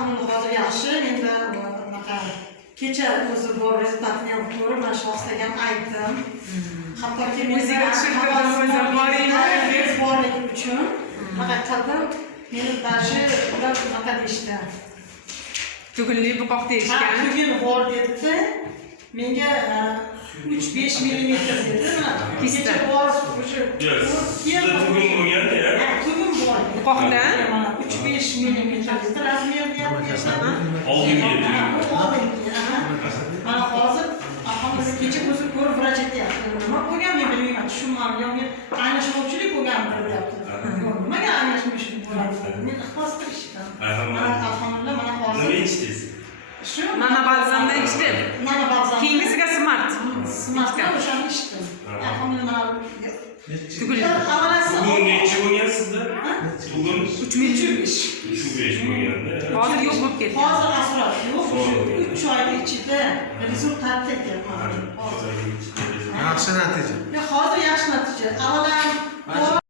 ahvolim hozir yaxshi. Endi bunaqa kecha o'zi bor rezultatni ham ko'rib, mana shu haqda ham aytdim. Hattoki men o'ziga tushuntirib borligi uchun faqat qildim. Meni dashi ular bunaqa deyishdi. Tugunli buqoq deyishgan. Tugul bor dedi. Menga 3-5 millimetr dedi. Kecha bor o'sha. Tugun bo'lganda ya. Tugun bor. Buqoqda 3-5 millimetr dedi. Razmerni ham deyapman. Mana hozir ahamiz kecha o'zi ko'rib vrach aytyapti. Nima bo'lgan men bilmayman, tushunmadim. Yo'q, men anglashmovchilik bo'lgandir deyapti. Nimaga anglashmovchilik bo'ladi? Men ixlos qilishdim. Alhamdulillah mana hozir. Nima ichdingiz? Shu Nana balzamda ichdim. Nana balzam. Keyingisiga smart. Smartda o'shani ichdim. Alhamdulillah. Tugul. Tugun nechi bo'lgan sizda? Tugun 3,5. 3,5 bo'lganda. Hozir yo'q bo'lib ketdi. Hozir asror yo'q. 3 oyning ichida rezultatni aytyapman. Hozir Yaxshi natija. Hozir yaxshi natija. Avval